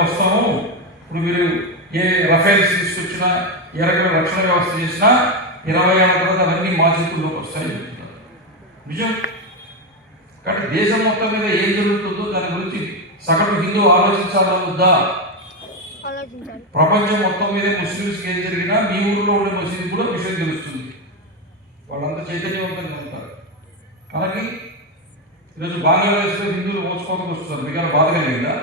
వస్తాము. ఇప్పుడు మీరు ఏ రఫేల్స్ తీసుకొచ్చినా, ఏ రకమైన రక్షణ వ్యవస్థ చేసినా 20 ఏళ్ళ తర్వాత అవన్నీ మా చేతుల్లోకి వస్తాయని చెప్తున్నారు. నిజం. కాబట్టి దేశం మొత్తం మీద ఏం జరుగుతుందో దాని గురించి సగటు హిందూ ఆలోచించాలా వద్దా? ప్రపంచం మొత్తం మీద ముస్లిమ్స్కి ఏం జరిగినా మీ ఊరిలో ఉండే మసీదు కూడా విషయం తెలుస్తుంది. వాళ్ళంతా చైతన్యవంతంగా ఉంటారు. అలాగే ఈరోజు బంగ్లాదేశ్లో హిందువులు మోసుకోవడానికి వస్తున్నారు. మీకు బాధ కలిగిందా?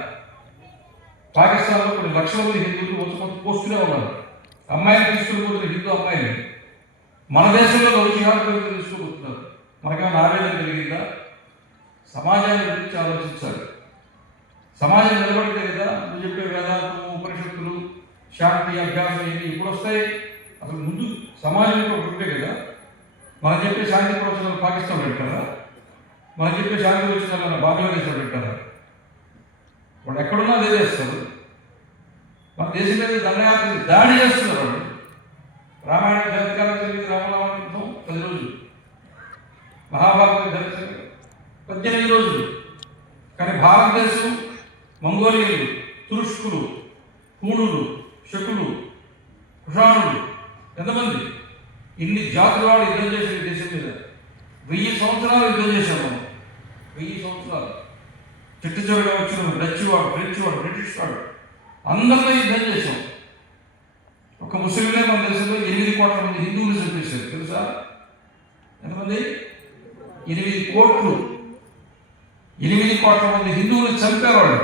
పాకిస్తాన్లో కొన్ని లక్షల మంది హిందువులు మోసుకొని పోస్తూనే ఉన్నారు. అమ్మాయిని తీసుకుని పోతున్న హిందూ అమ్మాయిని మన దేశంలో లౌకికాలను తీసుకుపోతున్నారు. మనకేమైనా ఆవేదన కలిగిందా? సమాజాన్ని గురించి ఆలోచించాలి. సమాజం నిలబడితే కదా నువ్వు చెప్పే వేదాంతము, ఉపనిషత్తులు, శాంతి, అభ్యాసం ఇవి ఇప్పుడు వస్తాయి. అసలు ముందు సమాజంలో ఉంటే కదా మనం చెప్పే శాంతి ప్రవచనాలు పాకిస్తాన్ పెట్టారా? మనం చెప్పే శాంతి ప్రవచనాలు బంగ్లాదేశ్లో పెట్టారా? వాళ్ళు ఎక్కడున్నా అదే చేస్తారు. మన దేశం మీద దండయాత్ర దాడి చేస్తున్నారు. వాళ్ళు రామాయణ జాతకాలం జరిగింది, రామరావణం 10 రోజులు, మహాభారతం జరిగింది 18 రోజులు. కానీ భారతదేశం మంగోలియన్లు, తురుష్కులు, కూణులు, శకులు, కుషాణులు ఎంతమంది ఇన్ని జాతుల వాళ్ళు యుద్ధం చేసిన దేశం మీద 1000 సంవత్సరాలు యుద్ధం చేశాము. 1000 సంవత్సరాలు చిట్టు చివరిగా వచ్చిన డచ్ వాడు, ఫ్రెంచ్ వాడు, బ్రిటిష్ వాడు అందరిలో యుద్ధం చేశాం. ఒక ముస్లింలే మన దేశంలో 8 కోట్ల మంది హిందువులు చంపేశారు. తెలుసా ఎంతమంది? 8 కోట్లు. 8 కోట్ల మంది హిందువులు చంపేవాళ్ళు.